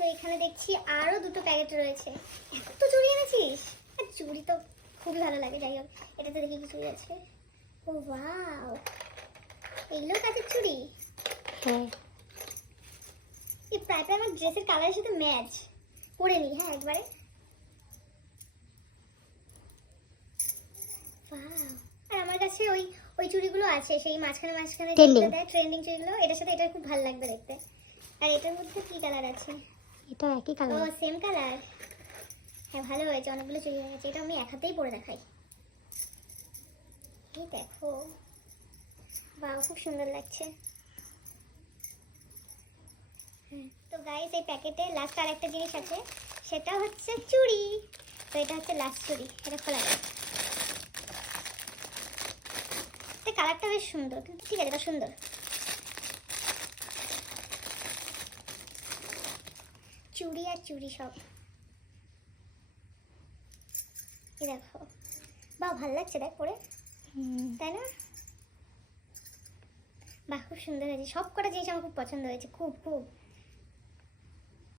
তো এখানে দেখছি আরো দুটো প্যাকেট রয়েছে। এত চুড়ি এনেছিস? চুড়ি তো খুবই ভালো লাগে। যাই হোক, এটাতে দেখি কি চুড়ি আছে। ও ওয়াও, এইগুলো কাচের চুড়ি। হ্যাঁ, এই প্রায় প্রায় আমার ড্রেসের কালারের সাথে ম্যাচ। পরে নি হ্যাঁ একবারে। Wow! আর আমার কাছে ওই ওই চুড়িগুলো আছে, সেই মাঝখানে মাঝখানে Trending. যেগুলো দেয়, ট্রেন্ডিং চুড়িগুলো। এটার সাথে এটা খুব ভালো লাগবে দেখতে। আর এটার মধ্যে কি কালার আছে? এটা একই ও কালার। Same colour. হ্যাঁ ভালো হয়েছে, অনেকগুলো চুড়ি হয়ে গেছে। এটা আমি এক হাতেই পরে দেখাই। এই দেখো, বাহ খুব সুন্দর লাগছে। তো গাইস, এই প্যাকেটে লাস্ট আর একটা জিনিস আছে, সেটা হচ্ছে চুড়ি। তো এটা হচ্ছে লাস্ট চুড়ি, এটা খোলা যায়। এটা কালারটা বেশ সুন্দর, কিন্তু ঠিক আছে, এটা সুন্দর। চুড়ি আর চুড়ি সব। এই দেখো, বাহ ভালো লাগছে দেখ পরে, তাই না? বাহ খুব সুন্দর হয়েছে। সব কটা জিনিস আমার খুব পছন্দ হয়েছে, খুব খুব।